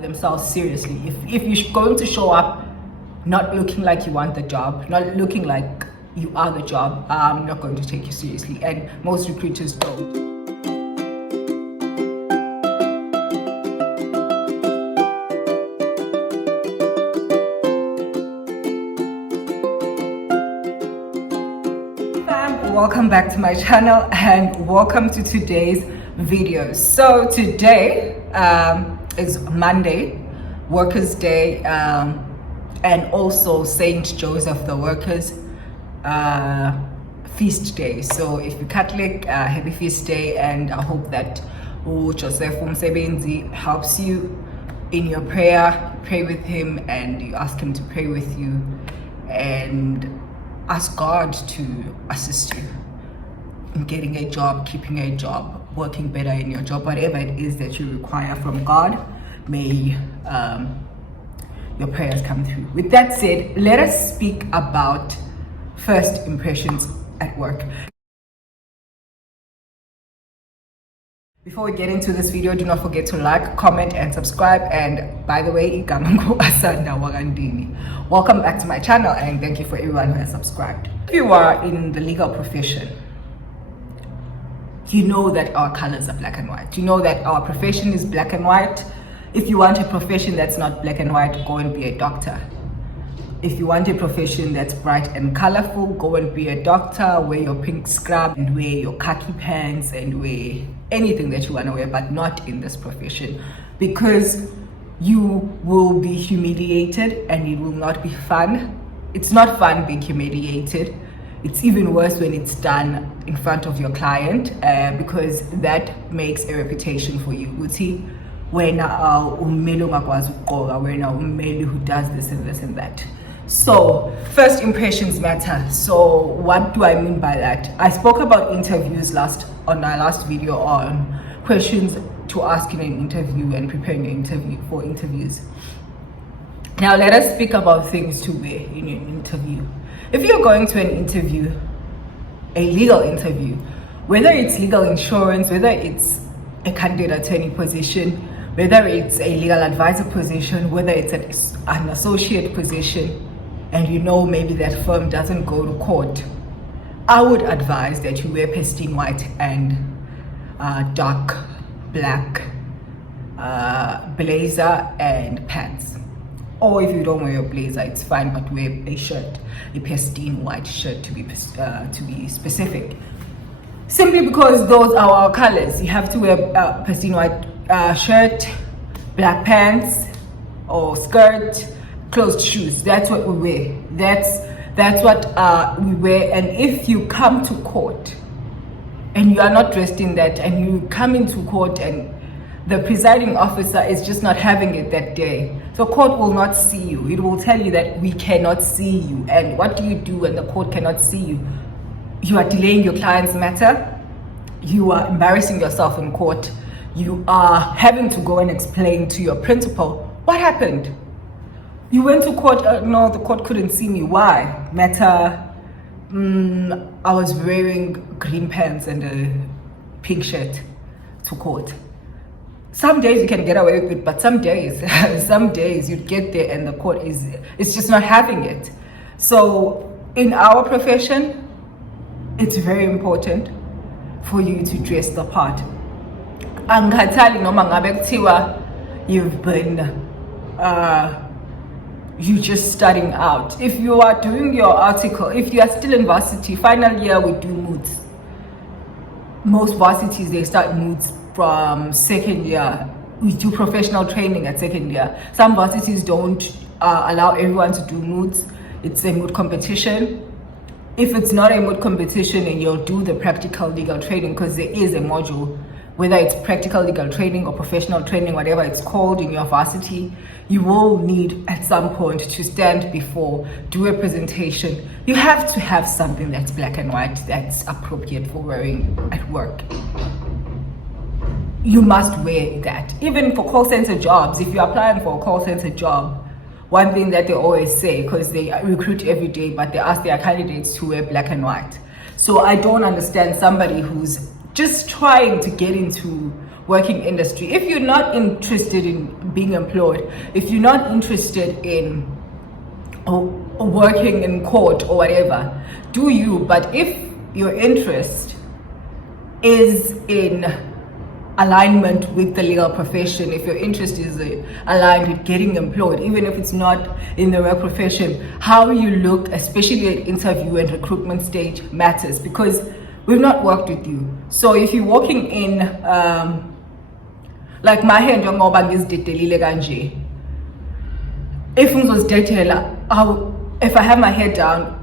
themselves seriously. If you're going to show up not looking like you want the job, not looking like you are the job, I'm not going to take you seriously, and most recruiters don't. Welcome back to my channel and welcome to today's video. So today is Monday, Workers' Day, and also Saint Joseph the Workers feast day. So if you're Catholic, happy feast day, and I hope that Joseph Umsebenzi helps you in your prayer. Pray with him and you ask him to pray with you and ask God to assist you in getting a job, keeping a job, working better in your job, whatever it is that you require from God. May your prayers come through. With that said, let us speak about first impressions at work. Before we get into this video, do not forget to like, comment, and subscribe. And by the way, AsandaNtini. Welcome back to my channel, and thank you for everyone who has subscribed. If you are in the legal profession, you know that our colors are black and white. You know that our profession is black and white. If you want a profession that's not black and white, go and be a doctor. If you want a profession that's bright and colorful, go and be a doctor. Wear your pink scrub and wear your khaki pants and wear anything that you want to wear, but not in this profession, because you will be humiliated and it will not be fun. It's not fun being humiliated. It's even worse when it's done in front of your client, because that makes a reputation for you. Uthi wena ummeli ongakwazi ukugqoka, wena ummeli who does this and this and that. So first impressions matter. So what do I mean by that? I spoke about interviews on my last video on questions to ask in an interview and preparing an interview for interviews. Now let us speak about things to wear in an interview. If you're going to an interview, a legal interview, whether it's legal insurance, whether it's a candidate attorney position, whether it's a legal advisor position, whether it's an associate position, and you know maybe that firm doesn't go to court, I would advise that you wear pristine white and dark black blazer and pants. Or if you don't wear a blazer, it's fine, but wear a shirt, a pristine white shirt to be specific. Simply because those are our colors. You have to wear a pristine white shirt, black pants or skirt, closed shoes. That's what we wear. That's what we wear. And if you come to court and you are not dressed in that, and you come into court and the presiding officer is just not having it that day, so court will not see you. It will tell you that we cannot see you. And what do you do when the court cannot see you? You are delaying your client's matter. You are embarrassing yourself in court. You are having to go and explain to your principal what happened. You went to court, no, the court couldn't see me. Why? Matter, I was wearing green pants and a pink shirt to court. Some days you can get away with it, but some days you'd get there and the court it's just not having it. So in our profession, it's very important for you to dress the part. Angikhathali noma ngabe kuthiwa you've been you just starting out. If you are doing your article, if you are still in varsity, final year we do moods. Most varsities, they start moods from second year. We do professional training at second year. Some varsities don't allow everyone to do moods. It's a mood competition. If it's not a mood competition, and you'll do the practical legal training, because there is a module, whether it's practical legal training or professional training, whatever it's called in your varsity, you will need at some point to stand before, do a presentation. You have to have something that's black and white, that's appropriate for wearing at work. You must wear that. Even for call center jobs, if you're applying for a call center job, one thing that they always say, because they recruit every day, but they ask their candidates to wear black and white. So I don't understand somebody who's just trying to get into working industry. If you're not interested in being employed, if you're not interested in working in court or whatever, do you. But if your interest is in alignment with the legal profession, if your interest is aligned with getting employed, even if it's not in the work profession, how you look, especially at interview and recruitment stage, matters, because we've not worked with you. So if you're walking in, like my hand is kanje. If I have my head down,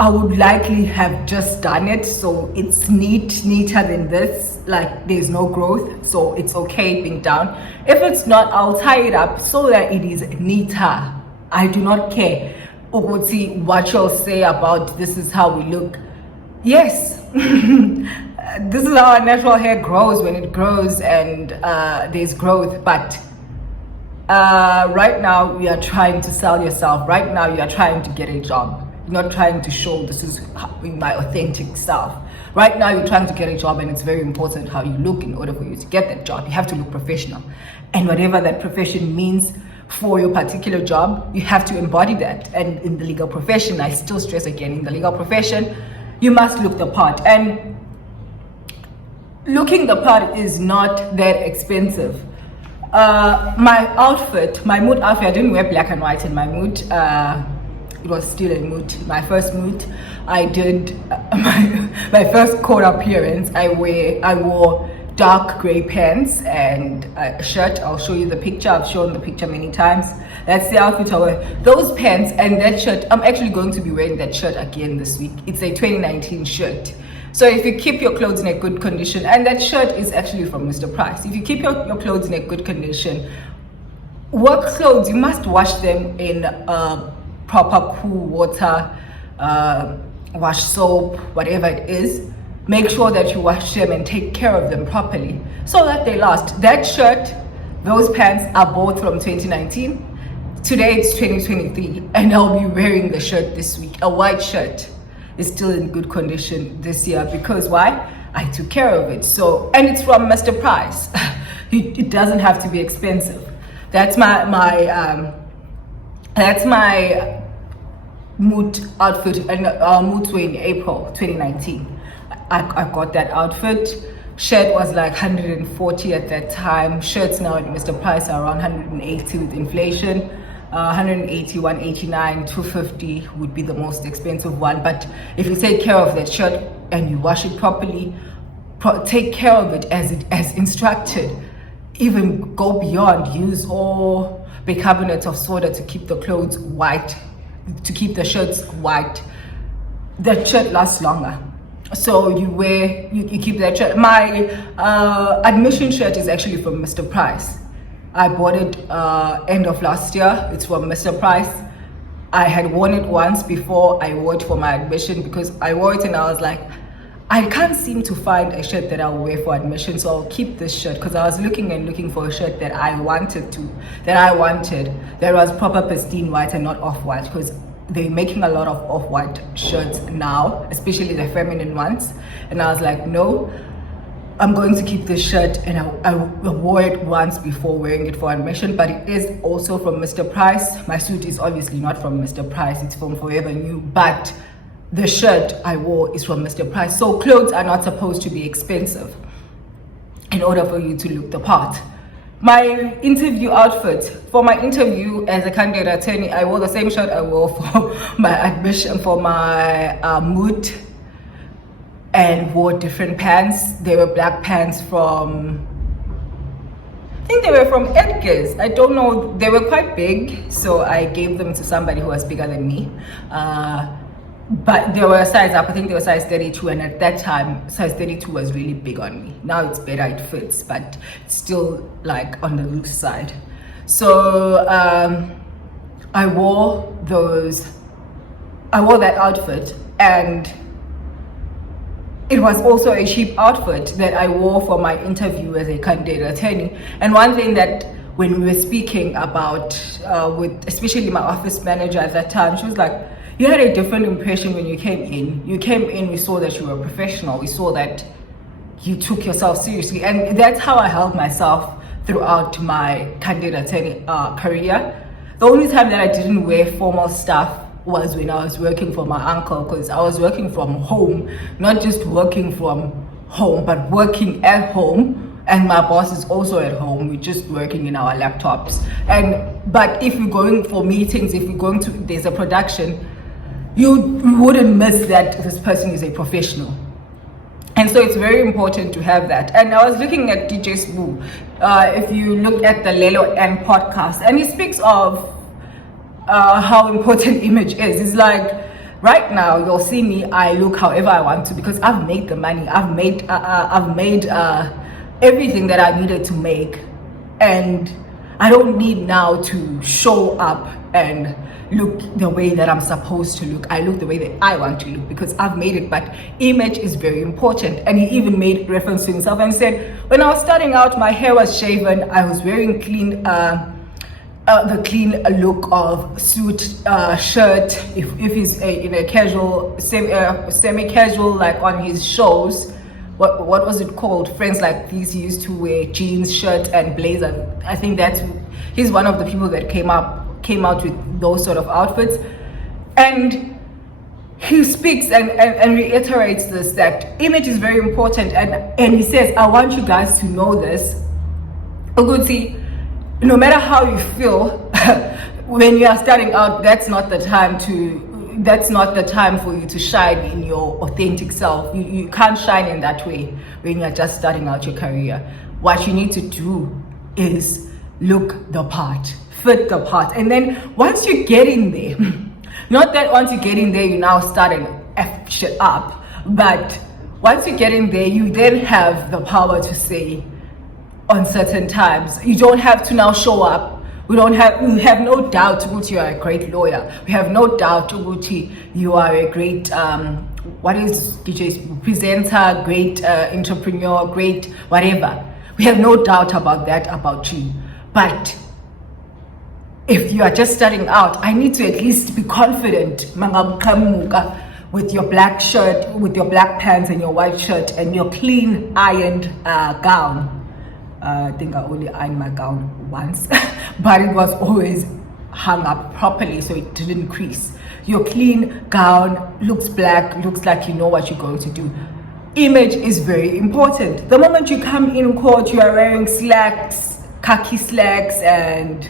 I would likely have just done it, so it's neater than this, like there's no growth, so it's okay being down. If it's not, I'll tie it up so that it is neater. I do not care what you'll say about this is how we look. Yes, this is how our natural hair grows when it grows, and there's growth, but right now you are trying to sell yourself. Right now you are trying to get a job. You're not trying to show this is my authentic self. Right now you're trying to get a job, and it's very important how you look in order for you to get that job. You have to look professional, and whatever that profession means for your particular job, you have to embody that. And in the legal profession, I still stress again, in the legal profession, you must look the part, and looking the part is not that expensive. My outfit, my mood outfit, I didn't wear black and white in my mood. It was still a mood. My first mood, I did my first court appearance. I wore dark gray pants and a shirt. I'll show you the picture. I've shown the picture many times. That's the outfit I wear. Those pants and that shirt. I'm actually going to be wearing that shirt again this week. It's a 2019 shirt. So if you keep your clothes in a good condition, and that shirt is actually from Mr. Price. If you keep your clothes in a good condition, work clothes, you must wash them in proper cool water, wash soap, whatever it is. Make sure that you wash them and take care of them properly so that they last. That shirt, those pants are both from 2019. Today it's 2023, and I'll be wearing the shirt this week. A white shirt is still in good condition this year, because why? I took care of it. So, and it's from Mr. Price. It doesn't have to be expensive. That's my mood outfit, and mood in April 2019. I got that outfit. Shirt was like 140 at that time. Shirts now at Mr. Price are around 180 with inflation. 180, 189, 250 would be the most expensive one. But if you take care of that shirt and you wash it properly, take care of it as instructed, even go beyond, use all bicarbonate of soda to keep the clothes white, to keep the shirts white, that shirt lasts longer. So you keep that shirt. My admission shirt is actually from Mr. Price. I bought it end of last year. It's from Mr. Price. I had worn it once before I wore it for my admission, because I wore it and I was like, I can't seem to find a shirt that I'll wear for admission, so I'll keep this shirt, because I was looking for a shirt that I wanted, that was proper pristine white and not off-white, because they're making a lot of off-white shirts now, especially the feminine ones. And I was like, no, I'm going to keep this shirt. And I wore it once before wearing it for admission, but it is also from Mr. Price. My suit is obviously not from Mr. Price, it's from Forever New, but the shirt I wore is from Mr. Price. So clothes are not supposed to be expensive in order for you to look the part. My interview outfit, for my interview as a candidate attorney, I wore the same shirt I wore for my admission, for my mood, and wore different pants. They were black pants from, I think they were from Edgar's. I don't know, they were quite big, so I gave them to somebody who was bigger than me. But they were a size up. I think they were size 32, and at that time size 32 was really big on me. Now it's better, it fits, but it's still like on the loose side. So I wore that outfit, and it was also a cheap outfit that I wore for my interview as a candidate attorney. And one thing that when we were speaking about with especially my office manager at that time, she was like, you had a different impression when you came in. You came in, we saw that you were a professional. We saw that you took yourself seriously. And that's how I held myself throughout my AsandaNtini career. The only time that I didn't wear formal stuff was when I was working for my uncle, because I was working from home, not just working from home, but working at home. And my boss is also at home. We're just working in our laptops. But if we're going for meetings, if we're going to, there's a production, you wouldn't miss that this person is a professional. And so it's very important to have that. And I was looking at DJ Sbu. If you look at the Lelo and podcast, and he speaks of how important image is. It's like, right now you'll see me, I look however I want to, because I've made the money, I've made everything that I needed to make, and I don't need now to show up and look the way that I'm supposed to look. I look the way that I want to look because I've made it. But image is very important. And he even made reference to himself and said, when I was starting out, my hair was shaven, I was wearing clean the clean look of suit, shirt, if he's in a casual, semi-casual, like on his shows. What was it called? Friends Like These, he used to wear jeans, shirt and blazer. I think he's one of the people that came out with those sort of outfits. And he speaks and reiterates this, that image is very important. And he says, I want you guys to know this. Uguti, no matter how you feel, when you are starting out, that's not the time for you to shine in your authentic self. You can't shine in that way when you're just starting out your career. What you need to do is look the part, fit the part. And then once you get in there, not that once you get in there, you now start and F shit up, but once you get in there, you then have the power to say, on certain times, you don't have to now show up. We have no doubt Uguti, you are a great lawyer. We have no doubt Uguti, you are a great what is DJ's presenter, great entrepreneur, great whatever. We have no doubt about that about you. But if you are just starting out, I need to at least be confident with your black shirt, with your black pants and your white shirt and your clean ironed gown. I think I only ironed my gown once, but it was always hung up properly so it didn't crease. Your clean gown looks black, looks like you know what you're going to do. Image is very important. The moment you come in court, you are wearing slacks, khaki slacks and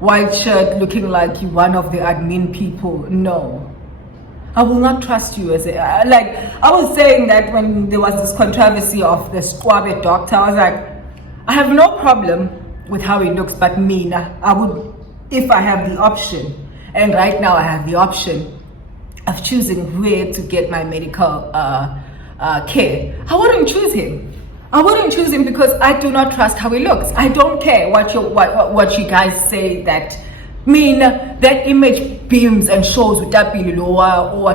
white shirt, looking like you're one of the admin people. No, I will not trust you as a, like I was saying that when there was this controversy of the Squabe doctor, I was like, I have no problem with how he looks, but me, I would, if I have the option, and right now I have the option of choosing where to get my medical care, I wouldn't choose him. I wouldn't choose him because I do not trust how he looks. I don't care what you guys say that mean that image beams and shows with that or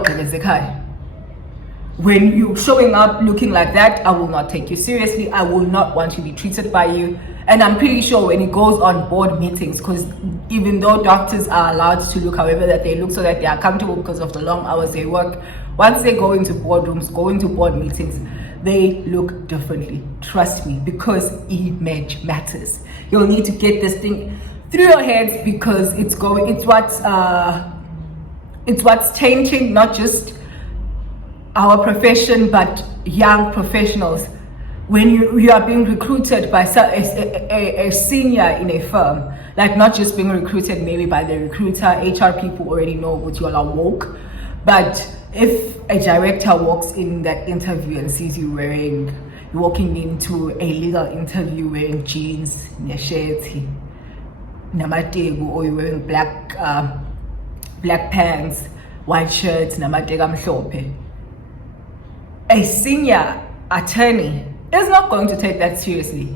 when you're showing up looking like that, I will not take you seriously. I will not want to be treated by you. And I'm pretty sure when it goes on board meetings, because even though doctors are allowed to look however that they look so that they are comfortable because of the long hours they work, once they go into boardrooms, go into board meetings, they look differently. Trust me, because image matters. You'll need to get this thing through your heads because it's what's tainting not just our profession but young professionals. When you are being recruited by a senior in a firm, like not just being recruited maybe by the recruiter, HR people already know what you all are woke, but if a director walks in that interview and sees you walking into a legal interview wearing jeans, nesheti, namategu, or you're wearing black pants, white shirts, namatega mhlope, a senior attorney is not going to take that seriously.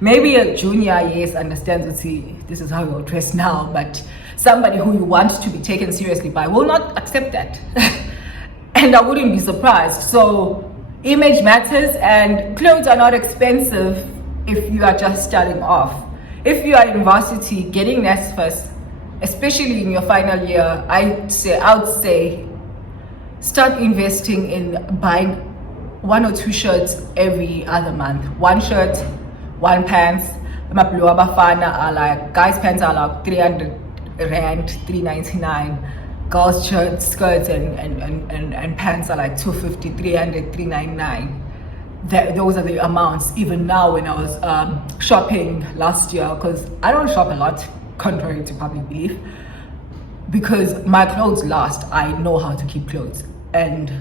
Maybe a junior, yes, understands that, see, this is how you're dressed now, but somebody who you want to be taken seriously by will not accept that. And I wouldn't be surprised. So image matters, and clothes are not expensive if you are just starting off. If you are in varsity, getting next first, especially in your final year, I would say start investing in buying 1 or 2 shirts every other month. 1 shirt, 1 pants. My blue abafana are like, guys pants are like 300 rand, 399. Girls shirts, skirts and pants are like 250, 300, 399. Those are the amounts. Even now when I was shopping last year, because I don't shop a lot, contrary to public belief, because my clothes last. I know how to keep clothes, and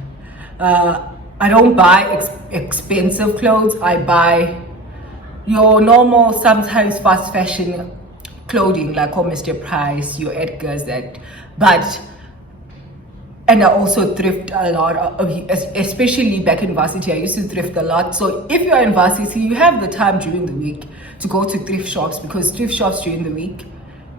I don't buy expensive clothes. I buy your normal, sometimes fast fashion clothing, like Mr. Price, your Edgar's, and I also thrift a lot, especially back in varsity. I used to thrift a lot. So if you're in varsity, you have the time during the week to go to thrift shops, because thrift shops during the week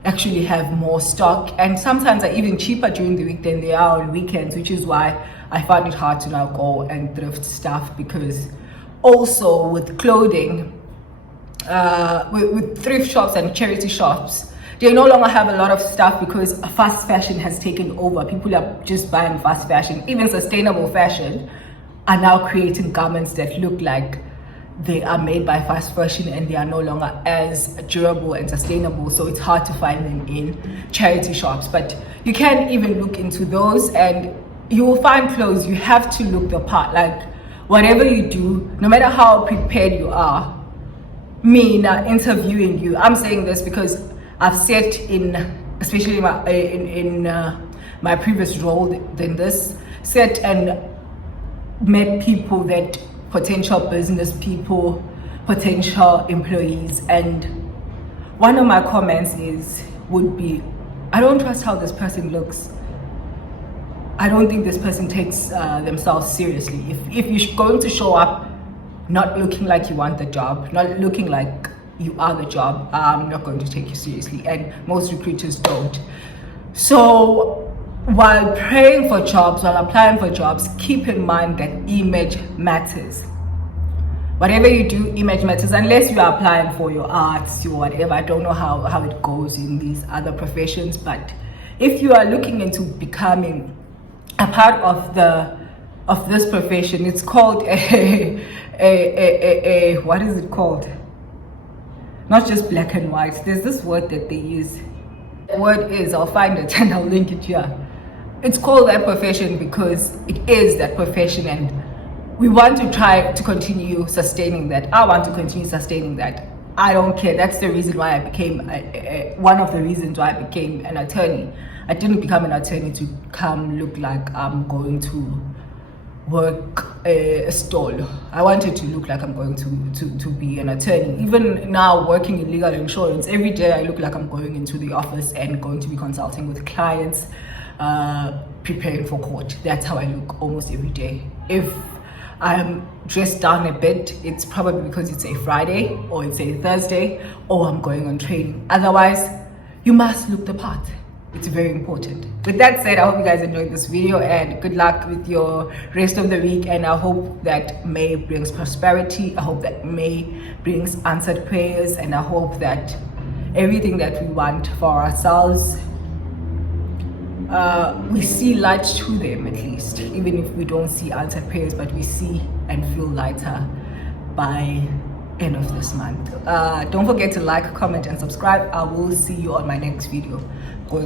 actually have more stock, and sometimes are even cheaper during the week than they are on weekends, which is why I find it hard to now go and thrift stuff. Because also with clothing, with thrift shops and charity shops, they no longer have a lot of stuff because fast fashion has taken over. People are just buying fast fashion. Even sustainable fashion are now creating garments that look like they are made by fast fashion, and they are no longer as durable and sustainable. So it's hard to find them in charity shops. But you can even look into those, and you will find clothes. You have to look the part. Like whatever you do, no matter how prepared you are, me now interviewing you, I'm saying this because I've sat in, especially in my previous role than this, sat and met people, that potential business people, potential employees, and one of my comments would be, I don't trust how this person looks. I don't think this person takes themselves seriously. If you're going to show up not looking like you want the job, not looking like you are the job, I'm not going to take you seriously, and most recruiters don't. So while praying for jobs, while applying for jobs, keep in mind that image matters. Whatever you do, image matters, unless you are applying for your arts or whatever. I don't know how it goes in these other professions, but if you are looking into becoming a part of this profession, it's called what is it called? Not just black and white. There's this word that they use. The word is, I'll find it and I'll link it here. It's called that profession because it is that profession, and we want to try to continue sustaining that. I want to continue sustaining that. I don't care. That's the reason why I became one of the reasons why I became an attorney. I didn't become an attorney to come look like I'm going to work a stall. I wanted to look like I'm going to be an attorney. Even now, working in legal insurance, every day I look like I'm going into the office and going to be consulting with clients, preparing for court. That's how I look almost every day. If I'm dressed down a bit, it's probably because it's a Friday or it's a Thursday or I'm going on training. Otherwise, you must look the part. It's very important. With that said, I hope you guys enjoyed this video, and good luck with your rest of the week. And I hope that May brings prosperity. I hope that May brings answered prayers, and I hope that everything that we want for ourselves, we see light to them, at least, even if we don't see answered prayers, but we see and feel lighter by end of this month. Don't forget to like, comment and subscribe. I will see you on my next video. Go